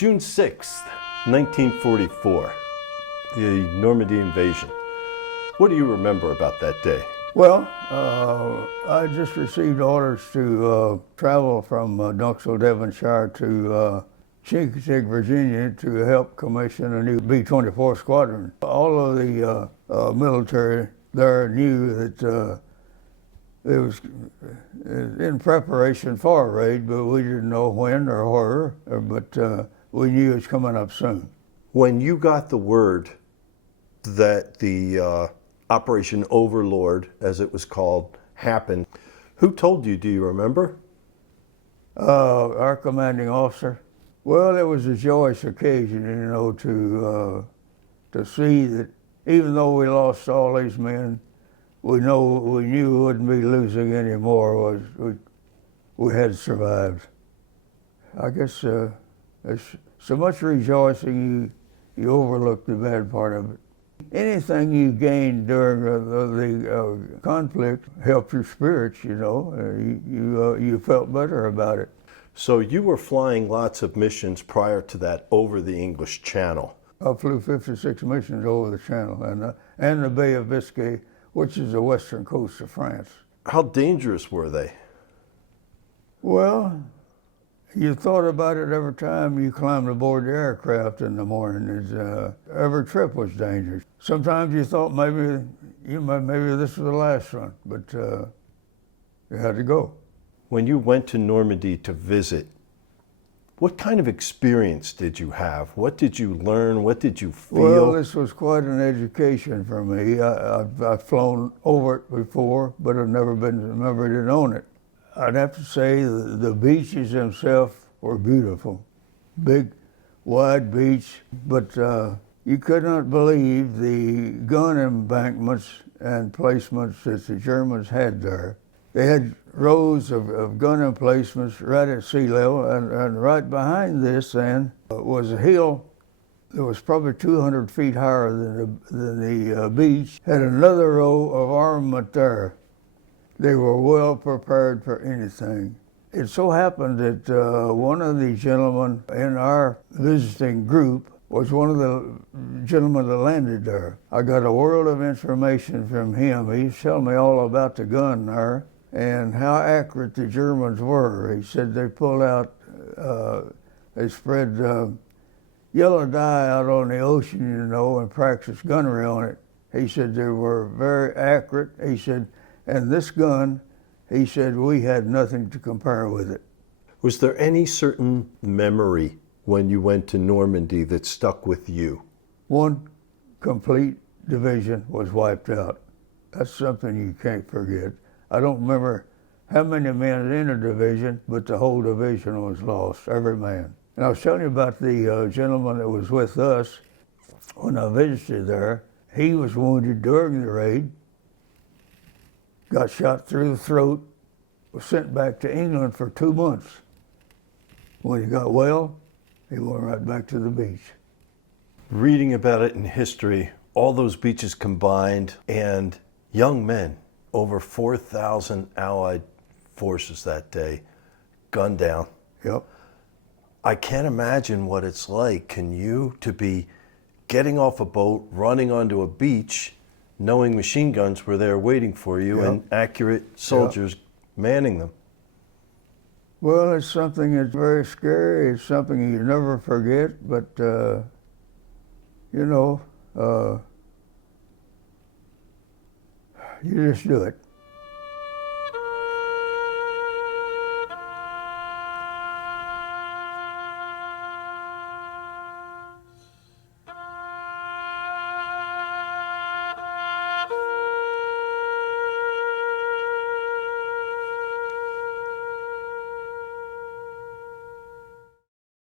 June 6th, 1944, the Normandy invasion. What do you remember about that day? Well, I just received orders to travel from Dunksville, Devonshire to Chincoteague, Virginia to help commission a new B-24 squadron. All of the military there knew that it was in preparation for a raid, but we didn't know when or where, but we knew it was coming up soon. When you got the word that the Operation Overlord, as it was called, happened, who told you? Do you remember? Our commanding officer. Well, it was a joyous occasion, you know, to see that even though we lost all these men, we knew we wouldn't be losing any more. We had survived. I guess there's so much rejoicing you overlook the bad part of it. Anything you gained during the conflict helped your spirits, you know. You felt better about it. So you were flying lots of missions prior to that over the English Channel. I flew 56 missions over the Channel and the Bay of Biscay, which is the western coast of France. How dangerous were they? Well, you thought about it every time you climbed aboard the aircraft in the morning. Every trip was dangerous. Sometimes you thought maybe this was the last one, but you had to go. When you went to Normandy to visit, what kind of experience did you have? What did you learn? What did you feel? Well, this was quite an education for me. I've flown over it before, but I've never did own it. I'd have to say the beaches themselves were beautiful. Big, wide beach, but you could not believe the gun embankments and placements that the Germans had there. They had rows of gun emplacements right at sea level, and right behind this then was a hill that was probably 200 feet higher than the beach, had another row of armament there. They were well prepared for anything. It so happened that one of the gentlemen in our visiting group was one of the gentlemen that landed there. I got a world of information from him. He was telling me all about the gun there and how accurate the Germans were. He said they pulled out, they spread yellow dye out on the ocean, you know, and practiced gunnery on it. He said they were very accurate. He said, and this gun, he said, we had nothing to compare with it. Was there any certain memory when you went to Normandy that stuck with you? One complete division was wiped out. That's something you can't forget. I don't remember how many men in a division, but the whole division was lost, every man. And I was telling you about the gentleman that was with us when I visited there. He was wounded during the raid, got shot through the throat, was sent back to England for 2 months. When he got well, he went right back to the beach. Reading about it in history, all those beaches combined, and young men, over 4,000 Allied forces that day, gunned down. Yep. I can't imagine what it's like, can you, to be getting off a boat, running onto a beach, knowing machine guns were there waiting for you, Yep. and accurate soldiers manning them? Well, it's something that's very scary. It's something you never forget, but, you know, you just do it.